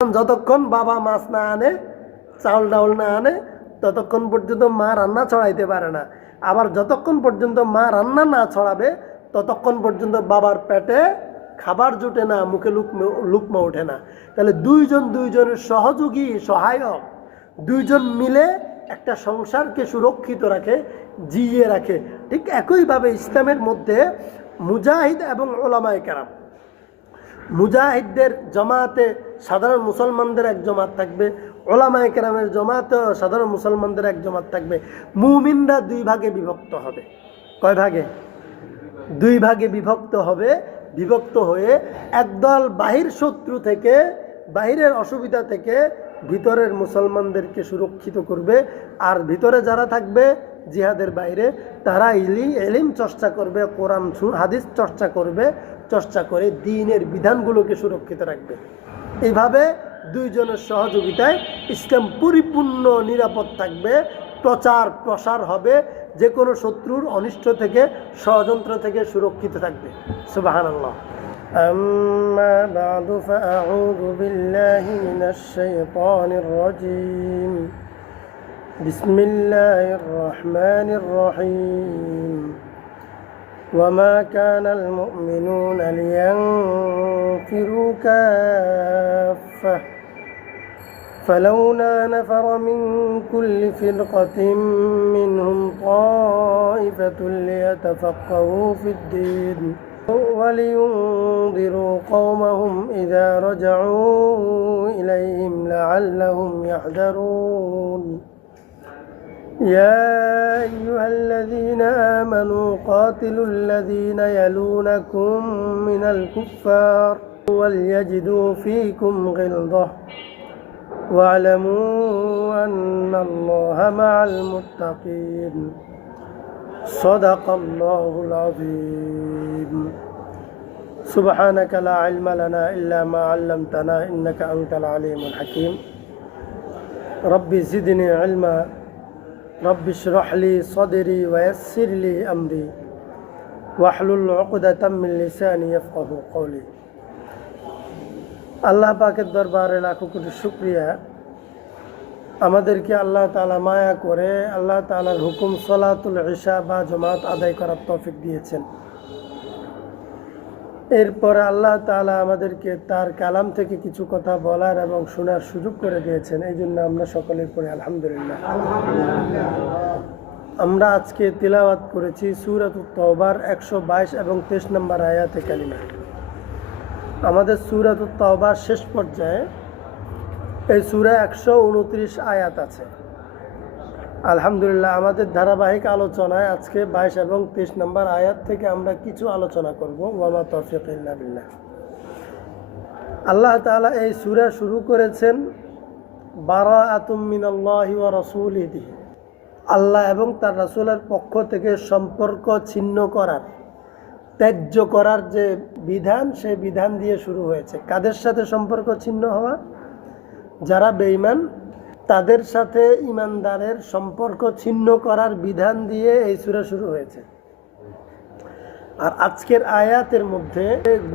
যতক্ষণ বাবা মাছ না আনে, চাউল ডাউল না আনে, ততক্ষণ পর্যন্ত মা রান্না ছড়াইতে পারে না। আবার যতক্ষণ পর্যন্ত মা রান্না না ছড়াবে ততক্ষণ পর্যন্ত বাবার পেটে খাবার জুটে না, মুখে লুকমা ওঠে না। তাহলে দুইজনের সহযোগী, সহায়ক, দুইজন মিলে একটা সংসারকে সুরক্ষিত রাখে, জিইয়ে রাখে। ঠিক একইভাবে ইসলামের মধ্যে মুজাহিদ এবং ওলামায়ে কেরাম, মুজাহিদদের জমাতে সাধারণ মুসলমানদের এক জমাত থাকবে, ওলামায়ে কেরামের জমাতে সাধারণ মুসলমানদের এক জমাত থাকবে। মুমিনরা দুই ভাগে বিভক্ত হবে। কয় ভাগে? দুই ভাগে বিভক্ত হবে। বিভক্ত হয়ে একদল বাহির শত্রু থেকে, বাহিরের অসুবিধা থেকে ভিতরের মুসলমানদেরকে সুরক্ষিত করবে। আর ভিতরে যারা থাকবে জিহাদের বাইরে, তারা ইলিম চর্চা করবে, কোরআন হাদিস চর্চা করবে, চর্চা করে দ্বীনের বিধানগুলোকে সুরক্ষিত রাখবে। এইভাবে দুইজনের সহযোগিতায় ইসলাম পরিপূর্ণ নিরাপদ থাকবে, প্রচার প্রসার হবে, যে কোনো শত্রুর অনিষ্ট থেকে, ষড়যন্ত্র থেকে সুরক্ষিত থাকবে। সুবহানাল্লাহ। আম্মা বা'দু ফাআউযু বিল্লাহি মিনাশ শাইতানির রাজীম। বিসমিল্লাহির রহমানির রহিম। وما كان المؤمنون لينفروا كافة فلولا نفر من كل فرقة منهم طائفة ليتفقهوا في الدين ولينذروا قومهم إذا رجعوا إليهم لعلهم يحذرون يا أيها الذين آمنوا قاتلوا الذين يلونكم من الكفار وليجدوا فيكم غلظة واعلموا أن الله مع المتقين صدق الله العظيم سبحانك لا علم لنا إلا ما علمتنا إنك أنت العليم الحكيم رب زدني علما رب اشرح لي صدري ويسر لي أمري واحلل عقدة من لساني يفقهوا قولي। আল্লাহ পাকের দরবারে লাখো কোটি শুকরিয়া, আমাদেরকে আল্লাহ তাআলা মায়া করে আল্লাহ তাআলার হুকুম সালাতুল ইশা বা জামাত আদায় করার তৌফিক দিয়েছেন। এরপরে আল্লাহ তাআলা আমাদেরকে তার কালাম থেকে কিছু কথা বলার এবং শোনার সুযোগ করে দিয়েছেন। এই জন্য আমরা সকলের পরে আলহামদুলিল্লাহ। আমরা আজকে তিলাওয়াত করেছি সূরাতুত তাওবার 122 এবং 23 নম্বর আয়াতে কালিমা। আমাদের সূরাতুত তাওবার শেষ পর্যায়ে এই সূরা 129 আয়াত আছে। আলহামদুলিল্লাহ, আমাদের ধারাবাহিক আলোচনায় আজকে 22 এবং 23 নম্বর আয়াত থেকে আমরা কিছু আলোচনা করব। ওয়ামা তাওফীক ইল্লা বিল্লাহ। আল্লাহ তাআলা এই সূরা শুরু করেছেন বারাআতুম মিনাল্লাহি ওয়া রাসূলিহি, আল্লাহ এবং তার রাসূলের পক্ষ থেকে সম্পর্ক ছিন্ন করার, ত্যায্য করার যে বিধান, সেই বিধান দিয়ে শুরু হয়েছে। কাদের সাথে সম্পর্ক ছিন্ন হওয়া? যারা বেঈমান, তাদের সাথে ইমানদারের সম্পর্ক ছিন্ন করার বিধান দিয়ে এই সূরা শুরু হয়েছে। আর আজকের আয়াতের মধ্যে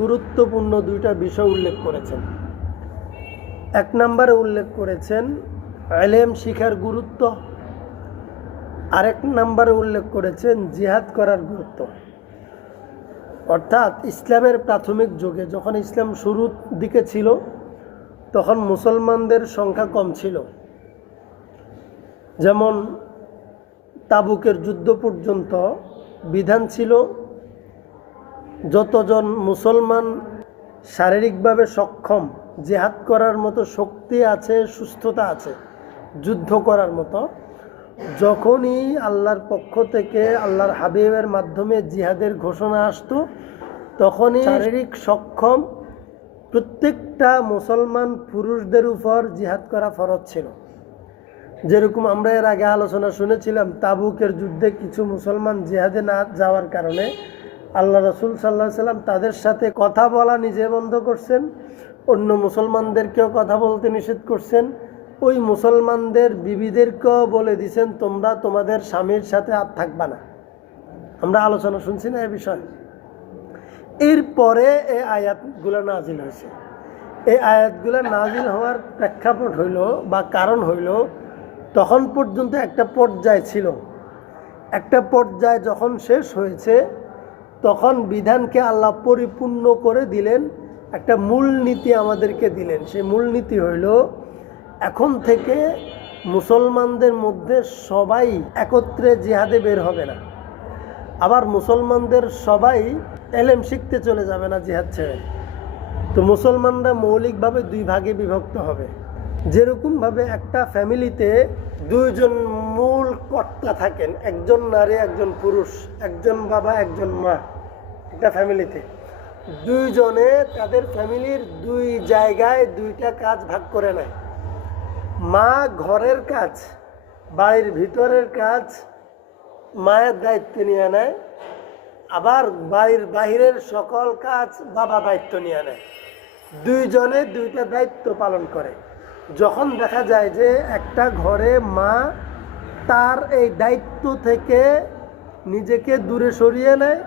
গুরুত্বপূর্ণ দুইটা বিষয় উল্লেখ করেছেন। এক নম্বরে উল্লেখ করেছেন ইলম শিখার গুরুত্ব, আরেক নম্বরে উল্লেখ করেছেন জিহাদ করার গুরুত্ব। অর্থাৎ ইসলামের প্রাথমিক যুগে যখন ইসলাম শুরুর দিকে ছিল, তখন মুসলমানদের সংখ্যা কম ছিল। যেমন তাবুকের যুদ্ধ পর্যন্ত বিধান ছিল যতজন মুসলমান শারীরিকভাবে সক্ষম, জিহাদ করার মতো শক্তি আছে, সুস্থতা আছে, যুদ্ধ করার মতো, যখনই আল্লাহর পক্ষ থেকে আল্লাহর হাবিবের মাধ্যমে জিহাদের ঘোষণা আসতো, তখনই শারীরিক সক্ষম প্রত্যেকটা মুসলমান পুরুষদের উপর জিহাদ করা ফরজ ছিল। যেরকম আমরা এর আগে আলোচনা শুনেছিলাম, তাবুকের যুদ্ধে কিছু মুসলমান জিহাদে না যাওয়ার কারণে আল্লাহ রাসূল সাল্লাল্লাহু আলাইহি সাল্লাম তাদের সাথে কথা বলা নিজে বন্ধ করছেন, অন্য মুসলমানদেরকেও কথা বলতে নিষেধ করছেন। ওই মুসলমানদের বিবিদেরকেও বলে দিয়েছেন, তোমরা তোমাদের স্বামীর সাথে আর থাকবা না। আমরা আলোচনা শুনছি না এ বিষয়ে। এরপরে এই আয়াতগুলো নাজিল হয়েছে। এই আয়াতগুলো নাজিল হওয়ার প্রেক্ষাপট হইল বা কারণ হইল, তখন পর্যন্ত একটা পর্যায় ছিল, একটা পর্যায় যখন শেষ হয়েছে তখন বিধানকে আল্লাহ পরিপূর্ণ করে দিলেন, একটা মূলনীতি আমাদেরকে দিলেন। সেই মূলনীতি হইল এখন থেকে মুসলমানদের মধ্যে সবাই একত্রে জিহাদে বের হবে না, আবার মুসলমানদের সবাই এলেম শিখতে চলে যাবে না জিহাদ ছেড়ে। তো মুসলমানরা মৌলিকভাবে দুই ভাগে বিভক্ত হবে। যেরকমভাবে একটা ফ্যামিলিতে দুইজন মূল কর্তা থাকেন, একজন নারী একজন পুরুষ, একজন বাবা একজন মা, একটা ফ্যামিলিতে দুইজনে তাদের ফ্যামিলির দুই জায়গায় দুইটা কাজ ভাগ করে নেয়। মা ঘরের কাজ, বাড়ির ভিতরের কাজ মায়ের দায়িত্ব নিয়ে নেয়, আবার বাড়ির বাহিরের সকল কাজ বাবা দায়িত্ব নিয়ে নেয়। দুইজনে দুইটা দায়িত্ব পালন করে। যখন দেখা যায় যে একটা ঘরে মা তার এই দায়িত্ব থেকে নিজেকে দূরে সরিয়ে নেয়,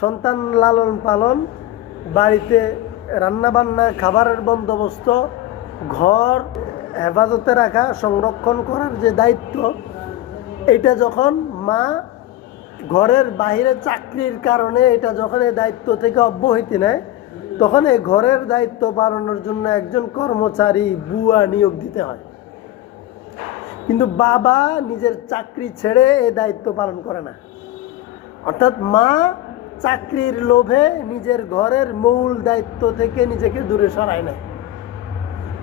সন্তান লালন পালন, বাড়িতে রান্নাবান্না, খাবারের বন্দোবস্ত, ঘর হেফাজতে রাখা, সংরক্ষণ করার যে দায়িত্ব, এটা যখন মা ঘরের বাইরে চাকরির কারণে এটা যখন এই দায়িত্ব থেকে অব্যাহতি নেয়, তখন এই ঘরের দায়িত্ব পালনের জন্য একজন কর্মচারী বুয়া নিয়োগ দিতে হয়। কিন্তু বাবা নিজের চাকরি ছেড়ে এই দায়িত্ব পালন করে না। অর্থাৎ মা চাকরির লোভে নিজের ঘরের মূল দায়িত্ব থেকে নিজেকে দূরে সরায় না,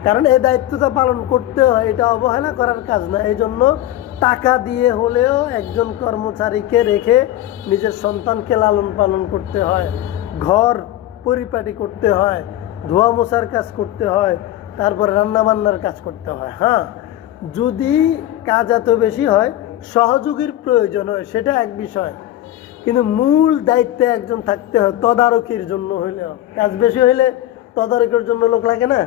কারণ এই দায়িত্বটা পালন করতে হয়, এটা অবহেলা করার কাজ না। এই জন্য টাকা দিয়ে হলেও একজন কর্মচারীকে রেখে নিজের সন্তানকে লালন পালন করতে হয়, ঘর পরিপাটি করতে হয়, ধোয়া মোছার কাজ করতে হয়, তারপর রান্নাবান্নার কাজ করতে হয়। হ্যাঁ, যদি কাজ এত বেশি হয়, সহযোগীর প্রয়োজন হয়, সেটা এক বিষয়, কিন্তু মূল দায়িত্বে একজন থাকতে হয়, তদারকির জন্য হইলেও। কাজ বেশি হইলে তদারকির জন্য লোক লাগে না।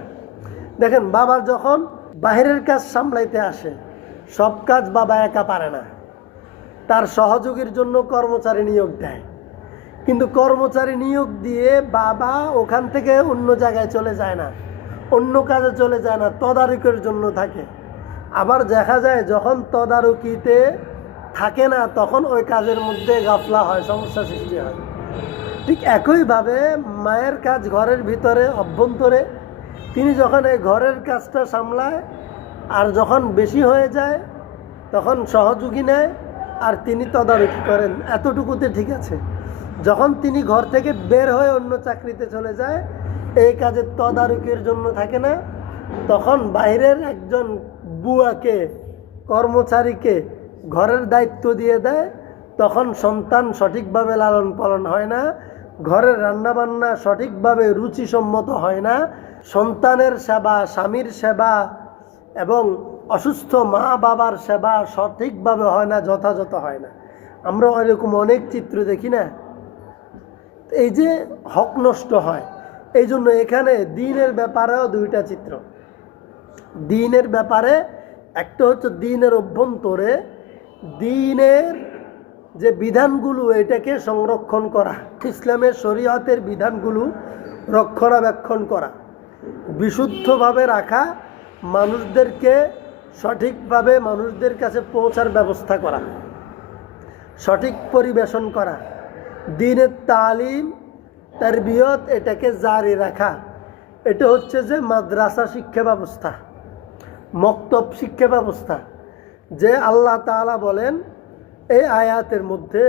দেখেন, বাবার যখন বাহিরের কাজ সামলাইতে আসে, সব কাজ বাবা একা পারে না, তার সহযোগীর জন্য কর্মচারী নিয়োগ দেয়। কিন্তু কর্মচারী নিয়োগ দিয়ে বাবা ওখান থেকে অন্য জায়গায় চলে যায় না, অন্য কাজে চলে যায় না, তদারকির জন্য থাকে। আবার দেখা যায় যখন তদারকিতে থাকে না, তখন ওই কাজের মধ্যে গাফলা হয়, সমস্যা সৃষ্টি হয়। ঠিক একইভাবে মায়ের কাজ ঘরের ভিতরে অভ্যন্তরে, তিনি যখন এই ঘরের কাজটা সামলায় আর যখন বেশি হয়ে যায় তখন সহযোগী নেয় আর তিনি তদারকি করেন, এতটুকুতে ঠিক আছে। যখন তিনি ঘর থেকে বের হয়ে অন্য চাকরিতে চলে যায়, এই কাজের তদারকির জন্য থাকে না, তখন বাইরের একজন বুয়াকে, কর্মচারীকে ঘরের দায়িত্ব দিয়ে দেয়। তখন সন্তান সঠিকভাবে লালন পালন হয় না, ঘরের রান্নাবান্না সঠিকভাবে রুচিসম্মত হয় না, সন্তানের সেবা, স্বামীর সেবা এবং অসুস্থ মা বাবার সেবা সঠিকভাবে হয় না, যথাযথ হয় না। আমরা এরকম অনেক চিত্র দেখি না? এই যে হক নষ্ট হয়, এই জন্য এখানে দ্বীনের ব্যাপারেও দুইটা চিত্র। দ্বীনের ব্যাপারে একটা হচ্ছে দ্বীনের অভ্যন্তরে দ্বীনের যে বিধানগুলো, এটাকে সংরক্ষণ করা, ইসলামের শরীয়তের বিধানগুলো রক্ষণাবেক্ষণ করা, বিশুদ্ধভাবে রাখা, মানুষদেরকে সঠিকভাবে মানুষদের কাছে পৌঁছার ব্যবস্থা করা, সঠিক পরিবেশন করা, দ্বীনের তালিম, তারবিয়ত, এটাকে জারি রাখা। এটা হচ্ছে যে মাদ্রাসা শিক্ষা ব্যবস্থা, মক্তব শিক্ষা ব্যবস্থা। যে আল্লাহ তাআলা বলেন এই আয়াতের মধ্যে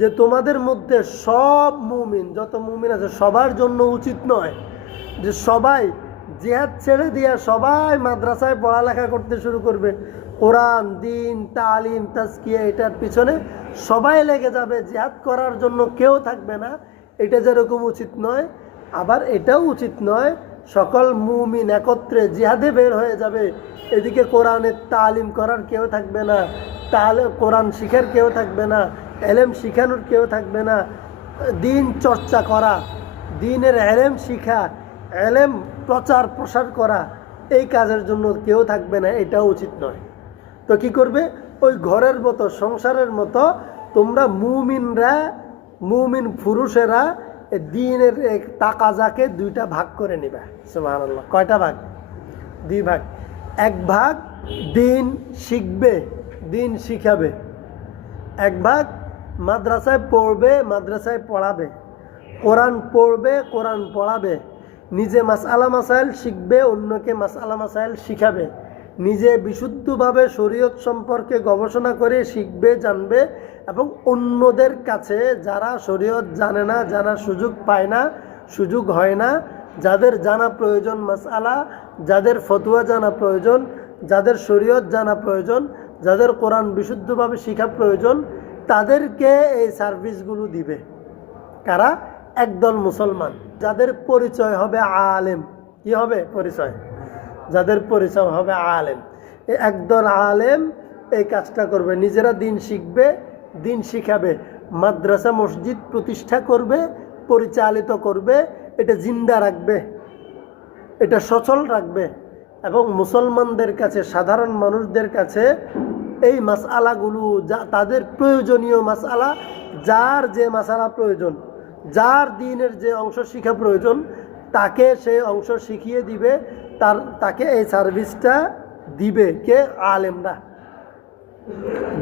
যে তোমাদের মধ্যে সব মুমিন, যত মুমিন আছে সবার জন্য উচিত নয় যে সবাই জিহাদ ছেড়ে দিয়ে সবাই মাদ্রাসায় পড়ালেখা করতে শুরু করবে, কোরআন, দ্বীন, তালিম, তাজকিয়া, এটার পিছনে সবাই লেগে যাবে, জিহাদ করার জন্য কেউ থাকবে না। এটা যেরকম উচিত নয়, আবার এটাও উচিত নয় সকল মুমিন একত্রে জিহাদে বের হয়ে যাবে, এদিকে কোরআনের তালিম করার কেউ থাকবে না, তাহলে কোরআন শিখার কেউ থাকবে না, এলেম শিখানোর কেউ থাকবে না, দ্বীন চর্চা করা, দ্বীনের এলেম শিখা, এলেম প্রচার প্রসার করা, এই কাজের জন্য কেউ থাকবে না, এটাও উচিত নয়। তো কি করবে? ওই ঘরের মতো, সংসারের মতো তোমরা মুমিনরা, মুমিন পুরুষেরা এই দিনের তাকাজাকে দুইটা ভাগ করে নিবা। সুবহানাল্লাহ। কয়টা ভাগ? 2 ভাগ। এক ভাগ দিন শিখবে, দিন শিখাবে। এক ভাগ মাদ্রাসায় পড়বে, মাদ্রাসায় পড়াবে। কোরআন পড়বে, কোরআন পড়াবে। নিজে মাসআলা মাসাইল শিখবে, অন্যকে মাসআলা মাসাইল শিখাবে। নিজে বিশুদ্ধভাবে শরীয়ত সম্পর্কে গবেষণা করে শিখবে, জানবে এবং অন্যদের কাছে যারা শরীয়ত জানে না, জানার সুযোগ পায় না, সুযোগ হয় না, যাদের জানা প্রয়োজন মাসআলা, যাদের ফতোয়া জানা প্রয়োজন, যাদের শরীয়ত জানা প্রয়োজন, যাদের কোরআন বিশুদ্ধভাবে শিখা প্রয়োজন, তাদেরকে এই সার্ভিসগুলো দিবে। কারা? একদল মুসলমান যাদের পরিচয় হবে আলেম। কি হবে পরিচয়? যাদের পরিচয় হবে আলেম। একদল আলেম এই কাজটা করবে, নিজেরা দিন শিখবে, দিন শিখাবে, মাদ্রাসা মসজিদ প্রতিষ্ঠা করবে, পরিচালিত করবে, এটা জিন্দা রাখবে, এটা সচল রাখবে এবং মুসলমানদের কাছে, সাধারণ মানুষদের কাছে এই মাসআলাগুলো, যা তাদের প্রয়োজনীয় মাসআলা, যার যে মাসআলা প্রয়োজন, যার দিনের যে অংশ শিখা প্রয়োজন, তাকে সেই অংশ শিখিয়ে দিবে, তাকে এই সার্ভিসটা দিবে কে? আলেমরা।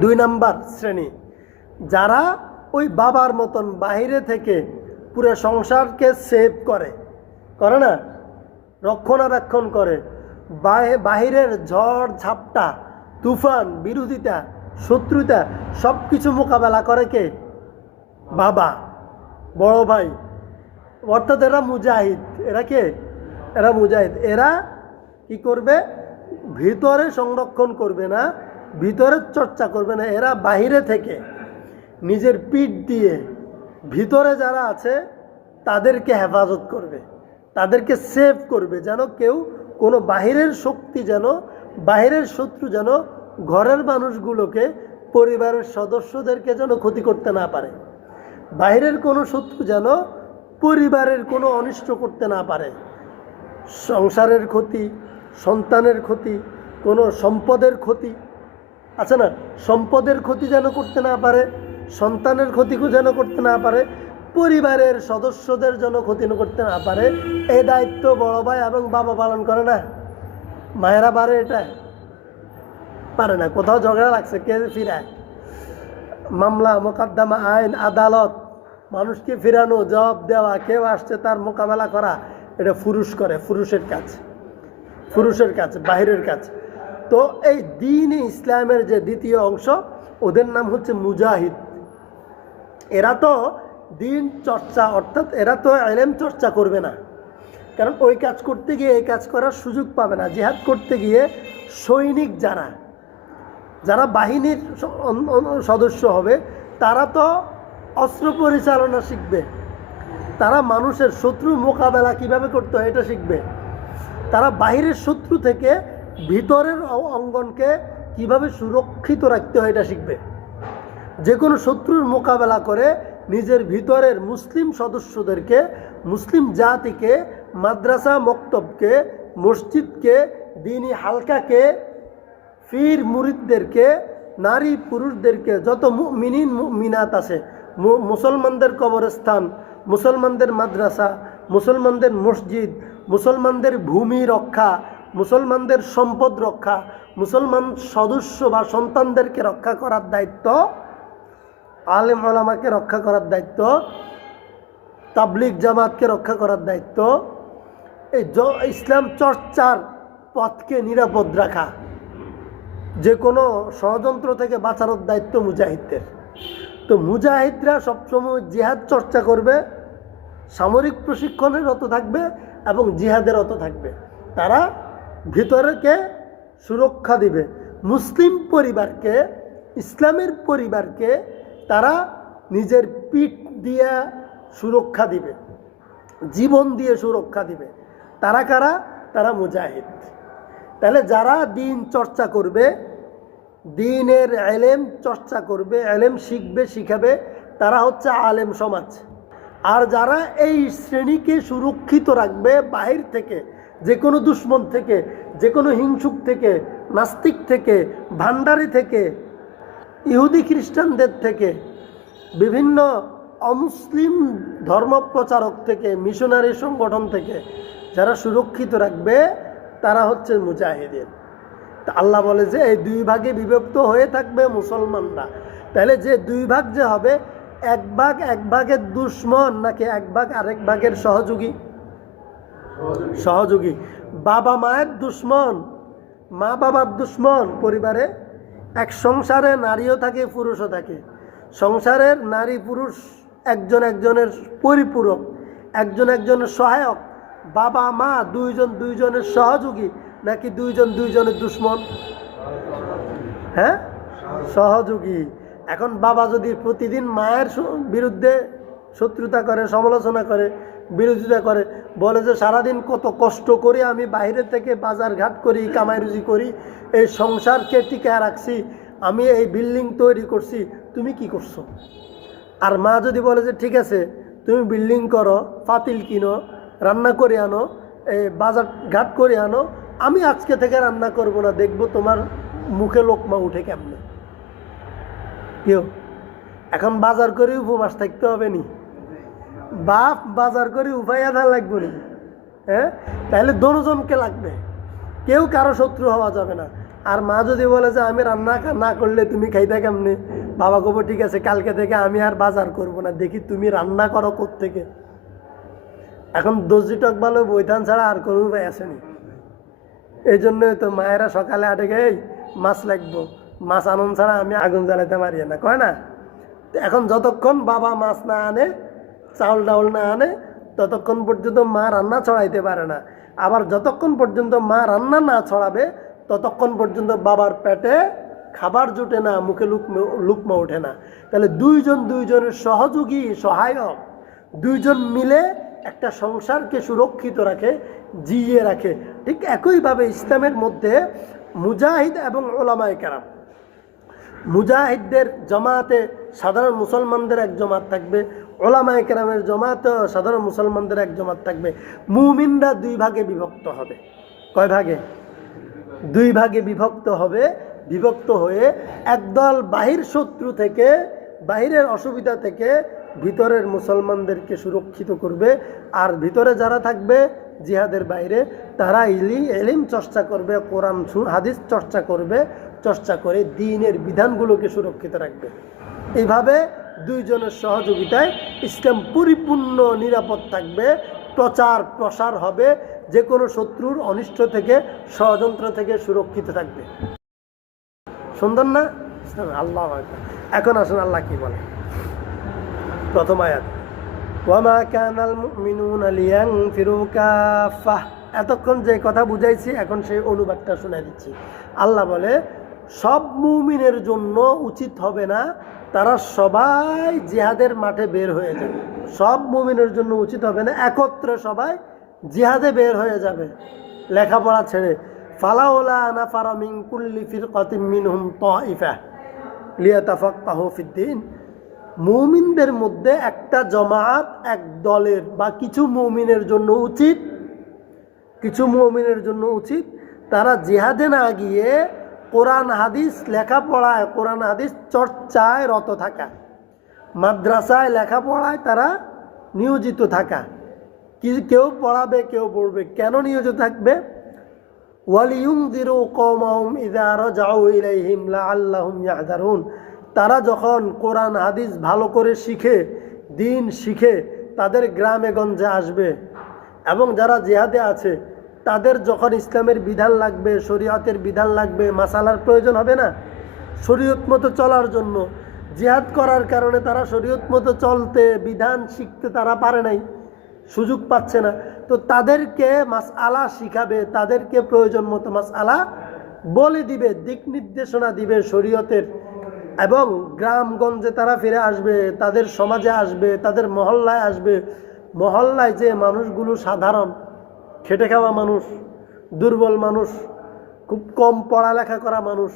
2 নাম্বার শ্রেণী, যারা ওই বাবার মতন বাহিরে থেকে পুরো সংসারকে সেভ করে না, রক্ষণাবেক্ষণ করে, বাহিরের ঝড় ঝাপটা, তুফান, বিরোধিতা, শত্রুতা সব কিছু মোকাবেলা করে কে? বাবা, বড় ভাই, অর্থাৎ এরা মুজাহিদ। এরা কে? এরা মুজাহিদ। এরা কি করবে? ভিতরে সংরক্ষণ করবে না, ভিতরে চর্চা করবে না। এরা বাহিরে থেকে নিজের পিঠ দিয়ে ভিতরে যারা আছে তাদেরকে হেফাজত করবে, তাদেরকে সেভ করবে, যেন কেউ কোনো বাহিরের শক্তি, যেন বাহিরের শত্রু যেন ঘরের মানুষগুলোকে, পরিবারের সদস্যদেরকে যেন ক্ষতি করতে না পারে। বাহিরের কোনো শত্রু যেন পরিবারের কোনো অনিষ্ট করতে না পারে। সংসারের ক্ষতি, সন্তানের ক্ষতি, কোনো সম্পদের ক্ষতি আছে না, সম্পদের ক্ষতি যেন করতে না পারে, সন্তানের ক্ষতি যেন করতে না পারে, পরিবারের সদস্যদের যেন ক্ষতি করতে না পারে। এই দায়িত্ব বড় ভাই এবং বাবা পালন করে না। মায়েরা পারে? এটা পারে না। কোথাও ঝগড়া লাগছে, কে ফিরায়? মামলা, মোকদ্দমা, আইন, আদালত, মানুষকে ফিরানো, জবাব দেওয়া, কেউ আসছে তার মোকাবেলা করা, এটা পুরুষ করে, পুরুষের কাজ, পুরুষের কাজ, বাহিরের কাজ। তো এই দ্বীন ইসলামের যে দ্বিতীয় অংশ, ওদের নাম হচ্ছে মুজাহিদ। এরা তো দ্বীন চর্চা, অর্থাৎ এরা তো ইলম চর্চা করবে না, কারণ ওই কাজ করতে গিয়ে এই কাজ করার সুযোগ পাবে না। জিহাদ করতে গিয়ে সৈনিক যারা বাহিনীর সদস্য হবে, তারা তো অস্ত্র পরিচালনা শিখবে, তারা মানুষের শত্রু মোকাবেলা কিভাবে করতে হয় এটা শিখবে, তারা বাহিরের শত্রু থেকে ভিতরের অঙ্গনকে কিভাবে সুরক্ষিত রাখতে হয় এটা শিখবে। যে কোনো শত্রুর মোকাবেলা করে নিজের ভিতরের মুসলিম সদস্যদেরকে, মুসলিম জাতিকে, মাদ্রাসা মক্তবকে, মসজিদকে, দ্বীনি হালকাকে, ফির মুরিদদেরকে, নারী পুরুষদেরকে, যত মুমিনিন মুমিনাত আছে, মুসলমানদের কবরস্থান, মুসলমানদের মাদ্রাসা, মুসলমানদের মসজিদ, মুসলমানদের ভূমি রক্ষা, মুসলমানদের সম্পদ রক্ষা, মুসলমান সদস্য বা সন্তানদেরকে রক্ষা করার দায়িত্ব, আলেম ওলামাকে রক্ষা করার দায়িত্ব, তাবলিগ জামাতকে রক্ষা করার দায়িত্ব, এই ইসলাম চর্চার পথকে নিরাপদ রাখা, যে কোনো ষড়যন্ত্র থেকে বাঁচানোর দায়িত্ব মুজাহিদদের। তো মুজাহিদরা সবসময় জিহাদ চর্চা করবে, সামরিক প্রশিক্ষণের রত থাকবে এবং জিহাদের রত থাকবে। তারা ভিতরকে সুরক্ষা দিবে, মুসলিম পরিবারকে, ইসলামের পরিবারকে তারা নিজের পিঠ দিয়ে সুরক্ষা দিবে, জীবন দিয়ে সুরক্ষা দিবে। তারা কারা? তারা মুজাহিদ। তাহলে যারা দ্বীন চর্চা করবে, দ্বীনের ইলম চর্চা করবে, ইলম শিখবে, শিখাবে, তারা হচ্ছে আলেম সমাজ। আর যারা এই শ্রেণীকে সুরক্ষিত রাখবে বাহির থেকে, যে কোনো দুশ্মন থেকে, যে কোনো হিংসুক থেকে, নাস্তিক থেকে, ভান্ডারি থেকে, ইহুদি খ্রিস্টানদের থেকে, বিভিন্ন অমুসলিম ধর্ম প্রচারক থেকে, মিশনারি সংগঠন থেকে যারা সুরক্ষিত রাখবে তারা হচ্ছে মুজাহিদিন। তা আল্লাহ বলে যে এই দুই ভাগে বিভক্ত হয়ে থাকবে মুসলমানরা। তাহলে যে দুই ভাগ যে হবে, এক ভাগ এক ভাগের দুশ্মন নাকি এক ভাগ আরেক ভাগের সহযোগী? সহযোগী। বাবা মায়ের দুশ্মন, মা বাবার দুশ্মন পরিবারে। এক সংসারে নারীও থাকে পুরুষও থাকে, সংসারের নারী পুরুষ একজন একজনের পরিপূরক, একজন একজনের সহায়ক। বাবা মা দুইজন দুইজনের সহযোগী নাকি দুইজন দুইজনের দুশ্মন? হ্যাঁ, সহযোগী। এখন বাবা যদি প্রতিদিন মায়ের বিরুদ্ধে শত্রুতা করে, সমালোচনা করে, বিরোধিতা করে, বলে যে সারাদিন কত কষ্ট করে আমি বাইরে থেকে বাজার ঘাট করি, কামাই রুজি করি, এই সংসারকে টিকায় রাখছি, আমি এই বিল্ডিং তৈরি করছি, তুমি কি করছো? আর মা যদি বলে যে ঠিক আছে তুমি বিল্ডিং করো, পাতিল কিনো, রান্না করে আনো, এই বাজার ঘাট করে আনো, আমি আজকে থেকে রান্না করব না, দেখবো তোমার মুখে লোকমা উঠে কেমনে। কেউ এখন বাজার করে উপবাস থাকতে হবে নি? বাপ বাজার করে উপায় আধা লাগবে নি? হ্যাঁ, তাহলে দোনোজনকে লাগবে, কেউ কারো শত্রু হওয়া যাবে না। আর মা যদি বলে যে আমি রান্না না করলে তুমি খাইতে কেমনে, বাবা কব ঠিক আছে কালকে থেকে আমি আর বাজার করব না, দেখি তুমি রান্না করো কোত্থেকে। এখন দর্জি টক ভালো বৈধান ছাড়া আর কোনো উপায় আসেনি। এই জন্যই তো মায়েরা সকালে আটে গে মাছ লাগবো, মাছ আনন্দ ছাড়া আমি আগুন জ্বালাতে পারি না, কয় না? এখন যতক্ষণ বাবা মাছ না আনে, চাউল ডাউল না আনে, ততক্ষণ পর্যন্ত মা রান্না ছড়াইতে পারে না। আবার যতক্ষণ পর্যন্ত মা রান্না না ছড়াবে ততক্ষণ পর্যন্ত বাবার পেটে খাবার জুটে না, মুখে লুকমা ওঠে না। তাহলে দুইজন দুইজনের সহযোগী, সহায়ক, দুইজন মিলে একটা সংসারকে সুরক্ষিত রাখে, জিইয়ে রাখে। ঠিক একইভাবে ইসলামের মধ্যে মুজাহিদ এবং ওলামায়ে কেরাম, মুজাহিদদের জমাতে সাধারণ মুসলমানদের এক জমাত থাকবে, ওলামায়ে কেরামের জমাতে সাধারণ মুসলমানদের এক জমাত থাকবে। মুমিনরা দুই ভাগে বিভক্ত হবে। কয় ভাগে? দুই ভাগে বিভক্ত হবে। বিভক্ত হয়ে একদল বাহির শত্রু থেকে, বাহিরের অসুবিধা থেকে ভিতরের মুসলমানদেরকে সুরক্ষিত করবে। আর ভিতরে যারা থাকবে জিহাদের বাইরে, তারা ইলিম চর্চা করবে, কোরআন হাদিস চর্চা করবে, চর্চা করে দ্বীনের বিধানগুলোকে সুরক্ষিত রাখবে। এইভাবে দুইজনের সহযোগিতায় ইসলাম পরিপূর্ণ নিরাপদ থাকবে, প্রচার প্রসার হবে, যে কোনো শত্রুর অনিষ্ট থেকে, ষড়যন্ত্র থেকে সুরক্ষিত থাকবে। সুন্দর না? আল্লাহ এখন আসুন আল্লাহ কি বলে। প্রথম আয়াত, ওয়ামা কানাল মুমিনুনা লিয়ানফিরু কাফাহ। এতক্ষণ যে কথা বুঝাইছি এখন সেই অনুবাদটা শুনে দিচ্ছি। আল্লাহ বলে সব মুমিনের জন্য উচিত হবে না তারা সবাই জিহাদের মাঠে বের হয়ে যাবে। সব মুমিনের জন্য উচিত হবে না একত্রে সবাই জিহাদে বের হয়ে যাবে লেখাপড়া ছেড়ে। ফালাউলা নাফারা মিন কুল্লি ফিরকাতিন মিনহুম তাইফা লিয়াতাফাক্কাহু ফিদ্দীন। মুমিনদের মধ্যে একটা জমাত, এক দলের বা কিছু মুমিনের জন্য উচিত, কিছু মুমিনের জন্য উচিত তারা জিহাদে না গিয়ে কোরআন হাদিস লেখাপড়ায়, কোরআন হাদিস চর্চায় রত থাকা, মাদ্রাসায় লেখাপড়ায় তারা নিয়োজিত থাকা। কেউ পড়াবে, কেউ পড়বে। কেন নিয়োজিত থাকবে? ওয়ালিয়ুনযিরু কওমাহুম ইযা রাজাউ ইলাইহিম লাআল্লাহুম ইয়াহযারুন। তারা যখন কোরআন হাদিস ভালো করে শিখে, দিন শিখে তাদের গ্রামে গঞ্জে আসবে, এবং যারা জিহাদে আছে তাদের যখন ইসলামের বিধান লাগবে, শরীয়তের বিধান লাগবে, মাসালার প্রয়োজন হবে না শরীয়ত মতো চলার জন্য। জিহাদ করার কারণে তারা শরীয়ত মতো চলতে, বিধান শিখতে তারা পারে নাই, সুযোগ পাচ্ছে না। তো তাদেরকে মাসআলা শিখাবে, তাদেরকে প্রয়োজন মতো মাসআলা বলে দিবে, দিক নির্দেশনা দিবে শরীয়তের। এবং গ্রামগঞ্জে তারা ফিরে আসবে, তাদের সমাজে আসবে, তাদের মহল্লায় আসবে। মহল্লায় যে মানুষগুলো সাধারণ খেটে খাওয়া মানুষ, দুর্বল মানুষ, খুব কম পড়ালেখা করা মানুষ,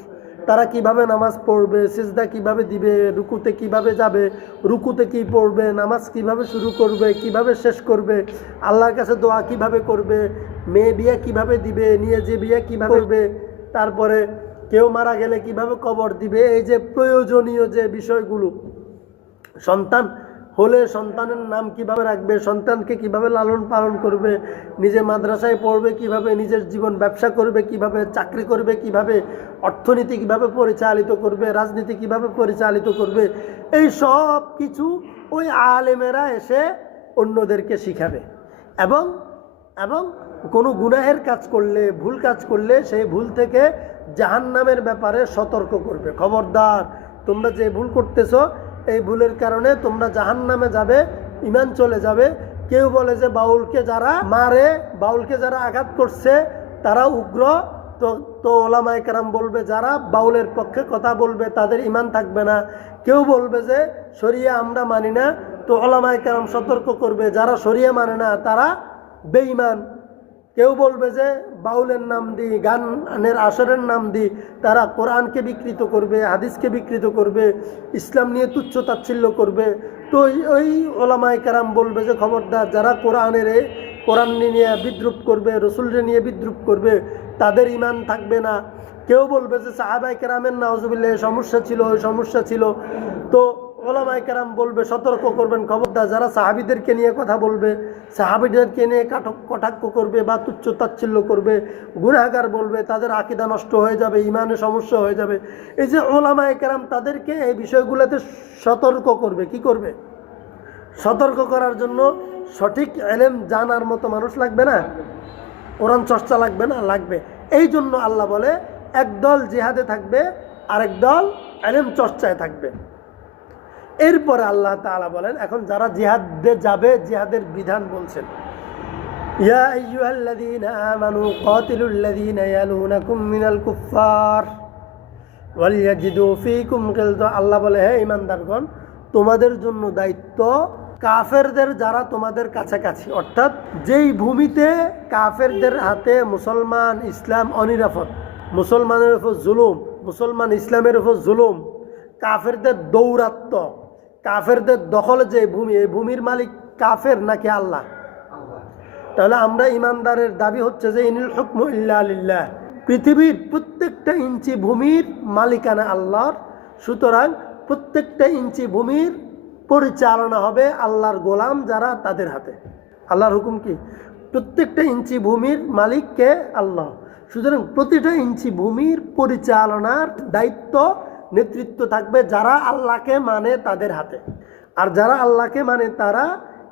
তারা কিভাবে নামাজ পড়বে, সিজদা কিভাবে দিবে, রুকুতে কিভাবে যাবে, রুকুতে কি পড়বে, নামাজ কিভাবে শুরু করবে, কিভাবে শেষ করবে, আল্লাহর কাছে দোয়া কিভাবে করবে, মেয়ে বিয়ে কিভাবে দিবে, নিয়ে যে বিয়ে কিভাবে করবে, তারপরে কেউ মারা গেলে কিভাবে কবর দিবে, এই যে প্রয়োজনীয় যে বিষয়গুলো, সন্তান হলে সন্তানের নাম কিভাবে রাখবে, সন্তানকে কিভাবে লালন পালন করবে, নিজে মাদ্রাসায় পড়বে কিভাবে, নিজের জীবন ব্যবসা করবে কিভাবে, চাকরি করবে কিভাবে, অর্থনীতি কিভাবে পরিচালিত করবে, রাজনীতি কিভাবে পরিচালিত করবে, এই সব কিছু ওই আলেমেরা এসে অন্যদেরকে শিখাবে। এবং এবং কোনো গুনাহের কাজ করলে, ভুল কাজ করলে সেই ভুল থেকে জাহান্নামের ব্যাপারে সতর্ক করবে। খবরদার, তোমরা যে ভুল করতেছো এই ভুলের কারণে তোমরা জাহান্নামে যাবে, ঈমান চলে যাবে। কেউ বলে যে বাউলকে যারা মারে, বাউলকে যারা আঘাত করছে তারা উগ্র, তো ওলামায়ে কেরাম বলবে যারা বাউলের পক্ষে কথা বলবে তাদের ঈমান থাকবে না। কেউ বলবে যে শরিয়া আমরা মানি না, তো ওলামায়ে কেরাম সতর্ক করবে যারা শরিয়া মানে না তারা বেঈমান। কেউ বলবে যে বাউলের নাম দিই, গানের আসরের নাম দিই, তারা কোরআনকে বিকৃত করবে, হাদিসকে বিকৃত করবে, ইসলাম নিয়ে তুচ্ছ তাচ্ছিল্য করবে। তো ওই ওলামায়ে কেরাম বলবে যে খবরদার, যারা কোরআন নিয়ে বিদ্রুপ করবে, রসুলরে নিয়ে বিদ্রুপ করবে তাদের ঈমান থাকবে না। কেউ বলবে যে সাহাবায়ে কেরামের নাউজুবিল্লাহ সমস্যা ছিল, ওই সমস্যা ছিল। তো ওলামায়ে কেরাম বলবে, সতর্ক করবেন, খবরদার যারা সাহাবীদেরকে নিয়ে কথা বলবে, সাহাবীদেরকে নিয়ে কটাক্ষ করবে বা তুচ্ছ তাচ্ছিল্য করবে, গুনাহগার বলবে, তাদের আকীদা নষ্ট হয়ে যাবে, ঈমানে সমস্যা হয়ে যাবে। এই যে ওলামায়ে কেরাম তাদেরকে এই বিষয়গুলোতে সতর্ক করবে। কি করবে? সতর্ক করার জন্য সঠিক ইলম জানার মতো মানুষ লাগবে না? কোরআন চর্চা লাগবে না? লাগবে। এই জন্য আল্লাহ বলে একদল জিহাদে থাকবে আর একদল ইলম চর্চায় থাকবে। এরপরে আল্লাহ তাআলা বলেন, এখন যারা জিহাদে যাবে, জিহাদের বিধান বলছেন, ইয়া আইয়ুহাল্লাযীনা আমানু কাতিলুল্লাযীনা ইয়ালুনাকুম মিনাল কুফফার ওয়ালইয়াজিদু ফীকুম গিলযা। আল্লাহ বলে, হে ঈমানদারগণ, তোমাদের জন্য দায়িত্ব কাফেরদের যারা তোমাদের কাছাকাছি, অর্থাৎ যেই ভূমিতে কাফেরদের হাতে মুসলমান ইসলাম অনিরাপদ, মুসলমানের উপর জুলুম, মুসলমান ইসলামের উপর জুলুম, কাফেরদের দৌরাত্ম্য, কাফেরদের দখলে যে ভূমি, এই ভূমির মালিক কাফের নাকি আল্লাহ? তাহলে আমরা ইমানদারের দাবি হচ্ছে যে ইনিল হুকমু ইল্লা লিল্লাহ, পৃথিবীর প্রত্যেকটা ইঞ্চি ভূমির মালিকানা আল্লাহর। সুতরাং প্রত্যেকটা ইঞ্চি ভূমির পরিচালনা হবে আল্লাহর গোলাম যারা, তাদের হাতে। আল্লাহর হুকুম কি? প্রত্যেকটা ইঞ্চি ভূমির মালিক কে? আল্লাহ। সুতরাং প্রতিটা ইঞ্চি ভূমির পরিচালনার দায়িত্ব, নেতৃত্ব থাকবে যারা আল্লাহকে মানে তাদের হাতে। আর যারা আল্লাহকে মানে তারা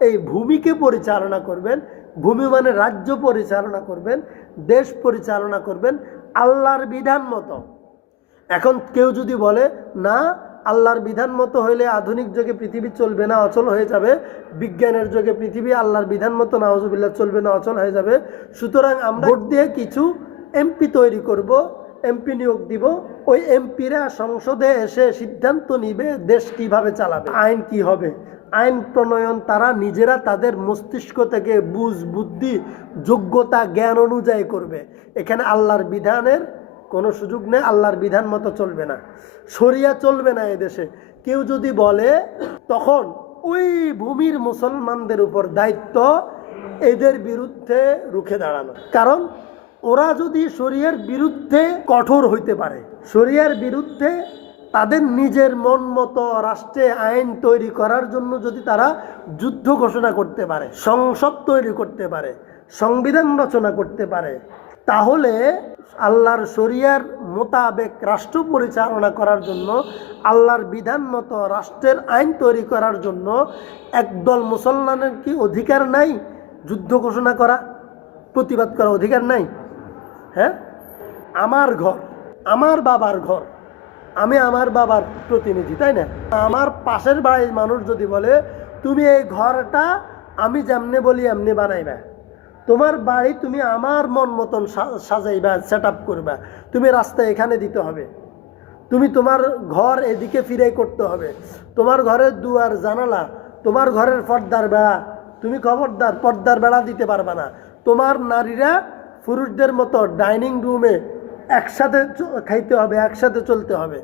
এই ভূমিকে পরিচালনা করবেন। ভূমি মানে রাজ্য পরিচালনা করবেন, দেশ পরিচালনা করবেন আল্লাহর বিধান মতো। এখন কেউ যদি বলে না, আল্লাহর বিধান মতো হইলে আধুনিক যুগে পৃথিবী চলবে না, অচল হয়ে যাবে, বিজ্ঞানের যুগে পৃথিবী আল্লাহর বিধান মতো নাউজুবিল্লাহ চলবে না, অচল হয়ে যাবে, সুতরাং আমরা ভোট দিয়ে কিছু এমপি তৈরি করব, এমপি নিয়োগ দিব, ওই এমপিরা সংসদে এসে সিদ্ধান্ত নিবে দেশ কিভাবে চালাবে, আইন কি হবে, আইন প্রণয়ন তারা নিজেরা তাদের মস্তিষ্ক থেকে বুঝ, বুদ্ধি, যোগ্যতা, জ্ঞান অনুযায়ী করবে। এখানে আল্লাহর বিধানের কোনো সুযোগ নেই, আল্লাহর বিধান মতো চলবে না, শরিয়া চলবে না এদেশে। কেউ যদি বলে, তখন ওই ভূমির মুসলমানদের উপর দায়িত্ব এদের বিরুদ্ধে রুখে দাঁড়ানো। কারণ ওরা যদি শরিয়ার বিরুদ্ধে কঠোর হইতে পারে, শরিয়ার বিরুদ্ধে তাদের নিজের মন মতো রাষ্ট্রে আইন তৈরি করার জন্য যদি তারা যুদ্ধ ঘোষণা করতে পারে, সংসদ তৈরি করতে পারে, সংবিধান রচনা করতে পারে, তাহলে আল্লাহর শরিয়ার মোতাবেক রাষ্ট্র পরিচালনা করার জন্য, আল্লাহর বিধান মতো রাষ্ট্রের আইন তৈরি করার জন্য একদল মুসলমানের কি অধিকার নাই যুদ্ধ ঘোষণা করা, প্রতিবাদ করা অধিকার নাই? হ্যাঁ, আমার ঘর, আমার বাবার ঘর, আমি আমার বাবার প্রতিনিধি, তাই না? আমার পাশের বাড়ির মানুষ যদি বলে তুমি এই ঘরটা আমি যেমনে বলি এমনি বানাইবা, তোমার বাড়ি তুমি আমার মন মতন সাজাইবা, সেট আপ করবা, তুমি রাস্তা এখানে দিতে হবে, তুমি তোমার ঘর এদিকে ফিরে করতে হবে, তোমার ঘরের দুয়ার জানালা, তোমার ঘরের পর্দার বেড়া তুমি খবরদার পর্দার বেড়া দিতে পারবা না, তোমার নারীরা পুরুষদের মতো ডাইনিং রুমে একসাথে খাইতে হবে, একসাথে চলতে হবে।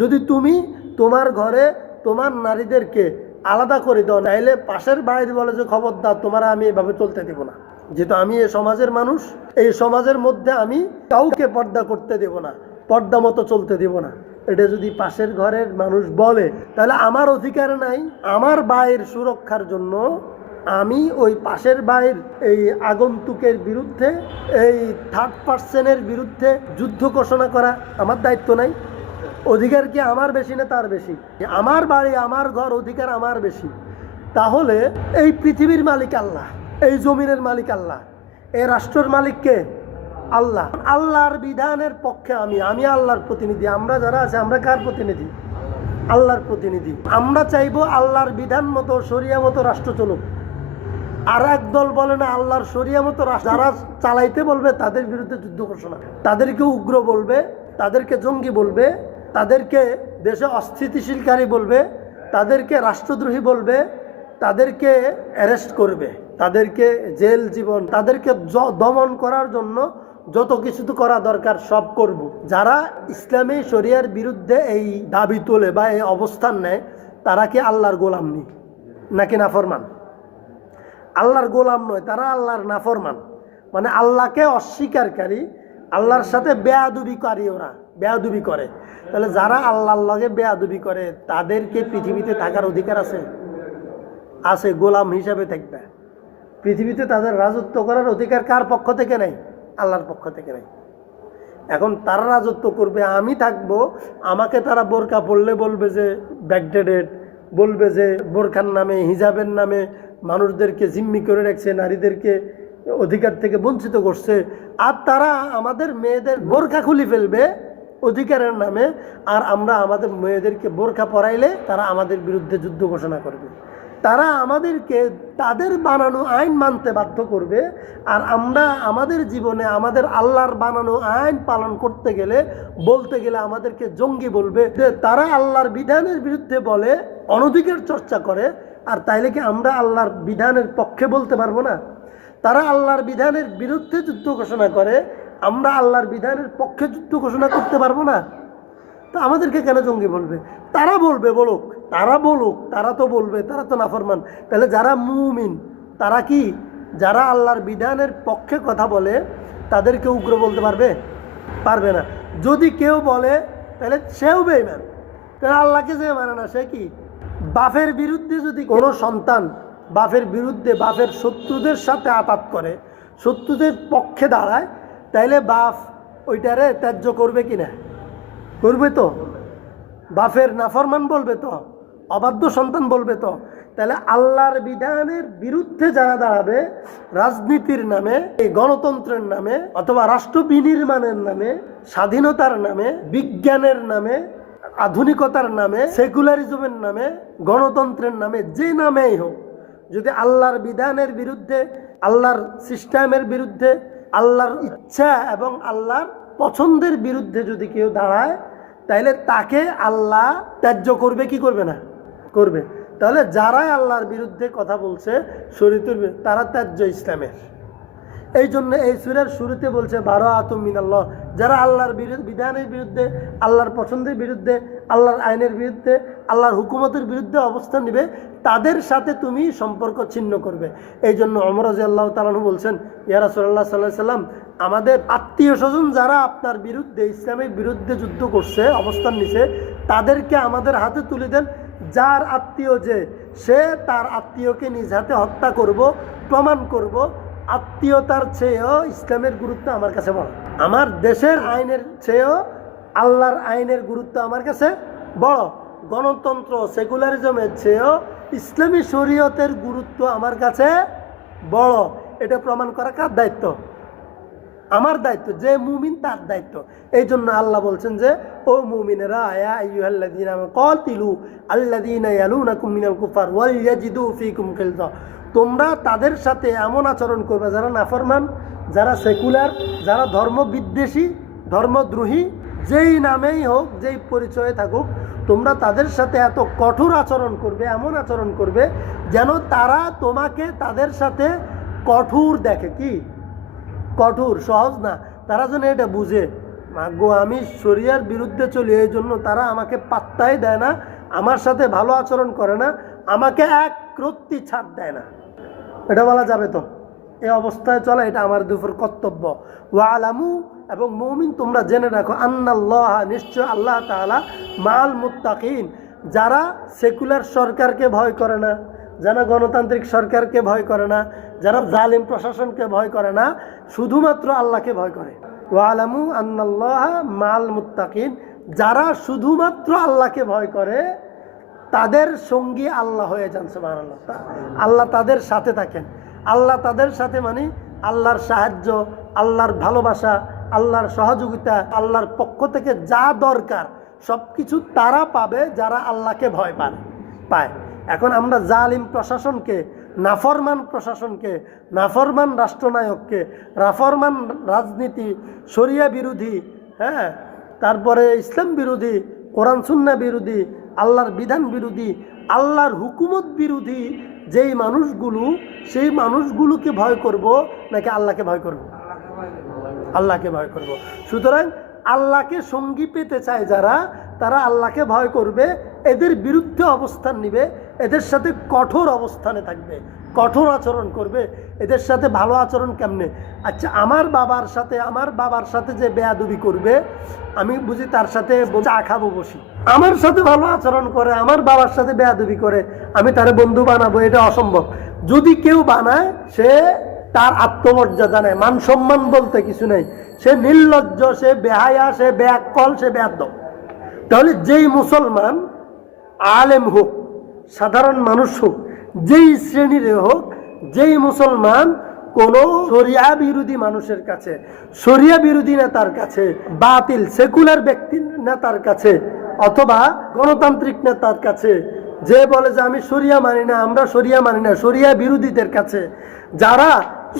যদি তুমি তোমার ঘরে তোমার নারীদেরকে আলাদা করে দাও, নাইলে পাশের বাড়ির বলে যে খবরদার তোমারা আমি এভাবে চলতে দেব না, যেহেতু আমি এই সমাজের মানুষ, এই সমাজের মধ্যে আমি কাউকে পর্দা করতে দেব না, পর্দা মতো চলতে দেব না। এটা যদি পাশের ঘরের মানুষ বলে, তাহলে আমার অধিকার নাই আমার ভাইয়ের সুরক্ষার জন্য আমি ওই পাশের ভাইয়ের এই আগন্তুকের বিরুদ্ধে, এই থার্ড পার্সনের বিরুদ্ধে যুদ্ধ ঘোষণা করা আমার দায়িত্ব নাই? অধিকার কি আমার বেশি না তার বেশি? আমার বাড়ি, আমার ঘর, অধিকার আমার বেশি। তাহলে এই পৃথিবীর মালিক আল্লাহ, এই জমিনের মালিক আল্লাহ, এই রাষ্ট্রের মালিক কে? আল্লাহ। আল্লাহর বিধানের পক্ষে আমি আল্লাহর প্রতিনিধি। আমরা যারা আছে আমরা কার প্রতিনিধি? আল্লাহর প্রতিনিধি। আমরা চাইবো আল্লাহর বিধান মতো, শরিয়া মতো রাষ্ট্র চলুক। আর এক দল বলে না, আল্লাহর শরিয়া মতো রাষ্ট্র যারা চালাইতে বলবে তাদের বিরুদ্ধে যুদ্ধ ঘোষণা, তাদেরকে উগ্র বলবে, তাদেরকে জঙ্গি বলবে, তাদেরকে দেশে অস্থিতিশীলকারী বলবে, তাদেরকে রাষ্ট্রদ্রোহী বলবে, তাদেরকে অ্যারেস্ট করবে, তাদেরকে জেল জীবন, তাদেরকে দমন করার জন্য যত কিছু তো করা দরকার সব করব। যারা ইসলামী শরিয়ার বিরুদ্ধে এই দাবি তোলে বা এই অবস্থান নেয়, তারা কি আল্লাহর গোলাম নাকি নাফরমান? আল্লাহর গোলাম নয়, তারা আল্লাহর নাফরমান, মানে আল্লাহকে অস্বীকারী, আল্লাহর সাথে বেয়াদবিকারী, ওরা বেয়াদবি করে। তাহলে যারা আল্লাহর লগে বেয়াদবি করে তাদেরকে পৃথিবীতে থাকার অধিকার আছে? আছে, গোলাম হিসাবে থাকবে। পৃথিবীতে তাদের রাজত্ব করার অধিকার কার পক্ষ থেকে নেই? আল্লাহর পক্ষ থেকে নেই। এখন তারা রাজত্ব করবে, আমি থাকবো, আমাকে তারা বোরকা পড়লে বলবে যে ব্যাকডেটেড, বলবে যে বোরখার নামে, হিজাবের নামে মানুষদেরকে জিম্মি করে রাখছে, নারীদেরকে অধিকার থেকে বঞ্চিত করছে। আর তারা আমাদের মেয়েদের বোরখা খুলে ফেলবে অধিকারের নামে, আর আমরা আমাদের মেয়েদেরকে বোরখা পরাইলে তারা আমাদের বিরুদ্ধে যুদ্ধ ঘোষণা করবে। তারা আমাদেরকে তাদের বানানো আইন মানতে বাধ্য করবে, আর আমরা আমাদের জীবনে আমাদের আল্লাহর বানানো আইন পালন করতে গেলে, বলতে গেলে আমাদেরকে জঙ্গি বলবে। যে তারা আল্লাহর বিধানের বিরুদ্ধে বলে, অনধিকার চর্চা করে, আর তাইলে কি আমরা আল্লাহর বিধানের পক্ষে বলতে পারবো না? তারা আল্লাহর বিধানের বিরুদ্ধে যুদ্ধ ঘোষণা করে, আমরা আল্লাহর বিধানের পক্ষে যুদ্ধ ঘোষণা করতে পারবো না? তো আমাদেরকে কেন জঙ্গি বলবে? তারা বলবে, বলুক, তারা তো বলবে, তারা তো নাফরমান। তাহলে যারা মুমিন তারা কি, যারা আল্লাহর বিধানের পক্ষে কথা বলে তাদেরকে উগ্র বলতে পারবে না। যদি কেউ বলে তাহলে সেও বেঈমান। তাহলে আল্লাহকে যে মানে না, সে কি? বাপের বিরুদ্ধে যদি কোনো সন্তান বাপের বিরুদ্ধে, বাপের শত্রুদের সাথে আঘাত করে, শত্রুদের পক্ষে দাঁড়ায়, তাইলে বাপ ওইটারে ত্যায্য করবে কিনা? করবে তো। বাপের নাফরমান বলবে তো, অবাধ্য সন্তান বলবে তো। তাহলে আল্লাহর বিধানের বিরুদ্ধে যারা দাঁড়াবে, রাজনীতির নামে, এই গণতন্ত্রের নামে, অথবা রাষ্ট্র বিনির্মাণের নামে, স্বাধীনতার নামে, বিজ্ঞানের নামে, আধুনিকতার নামে, সেকুলারিজমের নামে, গণতন্ত্রের নামে, যে নামেই হোক, যদি আল্লাহর বিধানের বিরুদ্ধে, আল্লাহর সিস্টেমের বিরুদ্ধে, আল্লাহর ইচ্ছা এবং আল্লাহর পছন্দের বিরুদ্ধে যদি কেউ দাঁড়ায়, তাইলে তাকে আল্লাহ ত্যায্য করবে কি করবে না? করবে। তাহলে যারাই আল্লাহর বিরুদ্ধে কথা বলছে শরীয়তের, তারা ত্যায্য ইসলামের। এই জন্য এই সূরার শুরুতে বলছে বারাআতুম মিনাল্লাহ, যারা আল্লাহর বিধানের বিরুদ্ধে, আল্লাহর পছন্দের বিরুদ্ধে, আল্লাহর আইনের বিরুদ্ধে, আল্লাহর হুকুমতের বিরুদ্ধে অবস্থান নেবে, তাদের সাথে তুমি সম্পর্ক ছিন্ন করবে। এই জন্য ওমর রাদিয়াল্লাহু তাআলা আনহু বলছেন, ইয়া রাসূলুল্লাহ সাল্লাল্লাহু আলাইহি সাল্লাম, আমাদের আত্মীয় স্বজন যারা আপনার বিরুদ্ধে, ইসলামের বিরুদ্ধে যুদ্ধ করছে, অবস্থান নিছে, তাদেরকে আমাদের হাতে তুলে দেন। যার আত্মীয় যে, সে তার আত্মীয়কে নিজ হাতে হত্যা করব, প্রমাণ করব। আত্মীয়তার চেয়েও ইসলামের গুরুত্ব আমার কাছে বড়। আমার দেশের আইনের চেয়েও আল্লাহর আইনের গুরুত্ব আমার কাছে বড়। গণতন্ত্র, সেকুলারিজমের চেয়েও ইসলামী শরীয়তের গুরুত্ব আমার কাছে বড়। এটা প্রমাণ করা কার দায়িত্ব? আমার দায়িত্ব। যে মুমিন তার দায়িত্ব। এই জন্য আল্লাহ বলছেন যে, ও মুমিনেরা, ইয়া আইয়ুহাল্লাযীনা কাতিলু আল্লাযীনা ইয়ালুনাকুম মিনাল কুফার ওয়াল ইয়াজিদু ফীকুম গিলযা, তোমরা তাদের সাথে এমন আচরণ করবে যারা নাফরমান, যারা সেকুলার, যারা ধর্ম বিদ্বেষী, ধর্মদ্রোহী, যেই নামেই হোক, যেই পরিচয়ে থাকুক, তোমরা তাদের সাথে এত কঠোর আচরণ করবে, এমন আচরণ করবে যেন তারা তোমাকে তাদের সাথে কঠোর দেখে। কি কঠোর? সহজ না। তারা যেন এটা বুঝে, গো আমি শরিয়ার বিরুদ্ধে চলি, এই জন্য তারা আমাকে পাত্তাই দেয় না, আমার সাথে ভালো আচরণ করে না, আমাকে এক রত্তি ছাড় দেয় না। এটা বলা যাবে তো? এই অবস্থায় চলা এটা আমার দুপুর কর্তব্য। ওয়ালামু এবং মুমিন তোমরা জেনে রাখো আন্নাল্লাহ নিশ্চয় আল্লাহ তাআলা মাল মুত্তাকিন, যারা সেকুলার সরকারকে ভয় করে না, যারা গণতান্ত্রিক সরকারকে ভয় করে না, যারা জালিম প্রশাসনকে ভয় করে না, শুধুমাত্র আল্লাহকে ভয় করে। ওয়ালামু আন্নাল্লাহ মাল মুত্তাকিন, যারা শুধুমাত্র আল্লাহকে ভয় করে তাদের সঙ্গী আল্লাহ হয়ে যান। সুবহানাল্লাহ, আল্লাহ তাদের সাথে থাকেন। আল্লাহ তাদের সাথে মানে আল্লাহর সাহায্য, আল্লাহর ভালোবাসা, আল্লাহর সহযোগিতা, আল্লাহর পক্ষ থেকে যা দরকার সব কিছু তারা পাবে যারা আল্লাহকে ভয় পায়। এখন আমরা জালিম প্রশাসনকে, নাফরমান প্রশাসনকে, নাফরমান রাষ্ট্রনায়ককে, নাফরমান রাজনীতি, শরিয়া বিরোধী, হ্যাঁ, তারপরে ইসলাম বিরোধী, কোরআন সুন্নাহ বিরোধী, আল্লাহর বিধান বিরোধী, আল্লাহর হুকুমত বিরোধী যেই মানুষগুলো, সেই মানুষগুলোকে ভয় করব নাকি আল্লাহকে ভয় করব? আল্লাহকে ভয় করব। সুতরাং আল্লাহকে সঙ্গী পেতে চায় যারা, তারা আল্লাহকে ভয় করবে, এদের বিরুদ্ধে অবস্থান নিবে, এদের সাথে কঠোর অবস্থানে থাকবে, কঠোর আচরণ করবে। এদের সাথে ভালো আচরণ কেমনে? আচ্ছা, আমার বাবার সাথে যে বেয়াদবি করবে, আমি বুঝি তার সাথে চা খাবো বসি, আমার সাথে ভালো আচরণ করে, আমার বাবার সাথে বেয়াদবি করে, আমি তারে বন্ধু বানাবো? এটা অসম্ভব। যদি কেউ বানায়, সে তার আত্মমর্যাদা নেই, মান সম্মান বলতে কিছু নেই, সে নির্লজ্জ, সে বেহায়া, সে বেয়াক্কল, সে বেয়াদব। তাহলে যেই মুসলমান আলেম হোক, সাধারণ মানুষ হোক, যেই শ্রেণীর হোক, যেই মুসলমান কোন শরিয়া বিরোধী মানুষের কাছে, শরিয়া বিরোধী নেতার কাছে, বাতিল সেকুলার ব্যক্তি নেতার কাছে অথবা গণতান্ত্রিক নেতার কাছে যে বলে যে আমি শরিয়া মানি না, আমরা শরিয়া মানি না, শরিয়া বিরোধীদের কাছে, যারা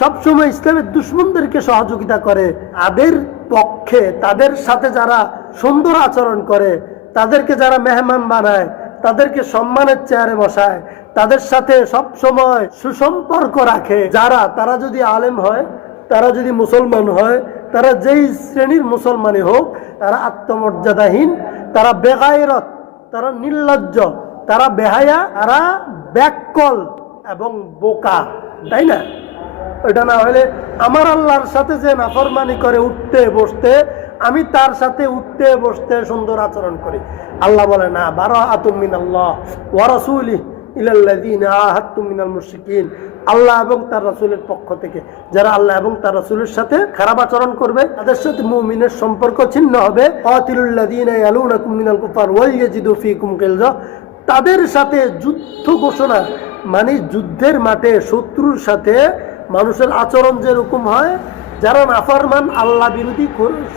সবসময় ইসলামের দুশ্মনদেরকে সহযোগিতা করে, তাদের পক্ষে, তাদের সাথে যারা সুন্দর আচরণ করে, তাদেরকে যারা মেহমান বানায়, তাদেরকে সম্মানের চেয়ারে বসায়, তাদের সাথে সব সময় সুসম্পর্ক রাখে, যারা, তারা যদি আলেম হয়, তারা যদি মুসলমান হয়, তারা যেই শ্রেণীর মুসলমানই হোক, তারা আত্মমর্যাদাহীন, তারা বেগায়রত, তারা নির্লজ্জ, তারা বেহায়া, তারা ব্যাককল এবং বোকা, তাই না? এটা না হলে আমার আল্লাহর সাথে যে নাফরমানি করে উঠতে বসতে, আমি তার সাথে উঠতে বসতে সুন্দর আচরণ করি। আল্লাহ বলে না, বারাআতুম মিনাল্লাহ ওয়া রাসূলিহি ইলাল্লাযীনা আহাদতুম মিনাল মুশরিকিন, আল্লাহ এবং তার রাসূলের পক্ষ থেকে যারা আল্লাহ এবং তার রাসূলের সাথে খারাপ আচরণ করবে, তাদের সাথে মুমিনের সম্পর্ক ছিন্ন হবে। কাতিলুল্লাযীনা ইয়ালুনাকুম মিনাল কুফার ওয়া ইয়াজিদু ফীকুম গিলযা, তাদের সাথে যুদ্ধ ঘোষণা, মানে যুদ্ধের মাঠে শত্রুর সাথে মানুষের আচরণ যেরকম হয়, যারা নাফরমান, আল্লাহ বিরোধী,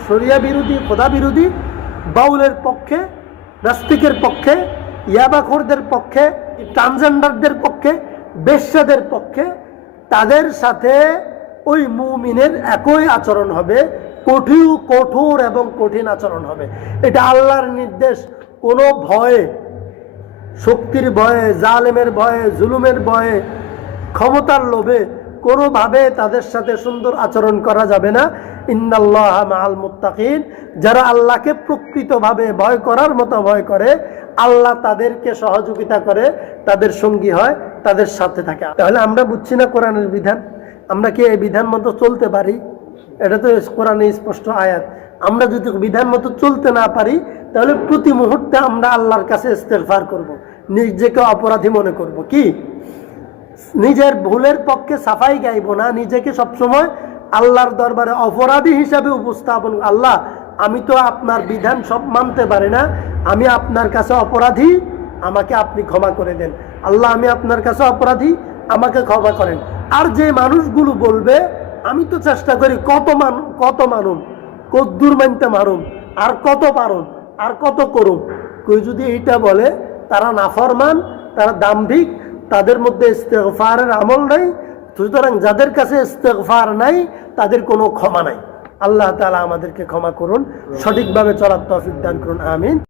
শরিয়া বিরোধী, খোদা বিরোধী, বাউলের পক্ষে, নাস্তিকের পক্ষে, ইয়াবাখোরদের পক্ষে, ট্রান্সজেন্ডারদের পক্ষে, বেশ্যাদের পক্ষে, তাদের সাথে ওই মুমিনের একই আচরণ হবে, কঠোর এবং কঠিন আচরণ হবে। এটা আল্লাহর নির্দেশ। কোনো ভয়ে, শক্তির ভয়ে, জালেমের ভয়ে, জুলুমের ভয়ে, ক্ষমতার লোভে কোনোভাবে তাদের সাথে সুন্দর আচরণ করা যাবে না। ইন্নাল্লাহা মাআল মুত্তাকিন, যারা আল্লাহকে প্রকৃতভাবে ভয় করার মতো ভয় করে, আল্লাহ তাদেরকে সহযোগিতা করে, তাদের সঙ্গী হয়, তাদের সাথে থাকে। তাহলে আমরা বুঝছি না কোরআনের বিধান, আমরা কি এই বিধান মতো চলতে পারি? এটা তো কোরআনে স্পষ্ট আয়াত। আমরা যদি বিধান মতো চলতে না পারি, তাহলে প্রতি মুহূর্তে আমরা আল্লাহর কাছে ইস্তেগফার করব, নিজেকে অপরাধী মনে করব, কি নিজের ভুলের পক্ষে সাফাই গাইব না, নিজেকে সবসময় আল্লাহর দরবারে অপরাধী হিসাবে উপস্থাপন। আল্লাহ, আমি তো আপনার বিধান সব মানতে পারি না, আমি আপনার কাছে অপরাধী, আমাকে আপনি ক্ষমা করে দেন। আল্লাহ, আমি আপনার কাছে অপরাধী, আমাকে ক্ষমা করেন। আর যে মানুষগুলো বলবে আমি তো চেষ্টা করি কত মানুন, কদ্দুর মানতে মারুন, আর কত পারুন, আর কত করুন, কেউ যদি এইটা বলে, তারা নাফরমান, তারা দাম্ভিক, তাদের মধ্যে ইস্তেগফারের আমল নাই। সুতরাং যাদের কাছে ইস্তেগফার নাই, তাদের কোনো ক্ষমা নাই। আল্লাহ তাআলা আমাদেরকে ক্ষমা করুন, সঠিকভাবে চলার তৌফিক দান করুন, আমিন।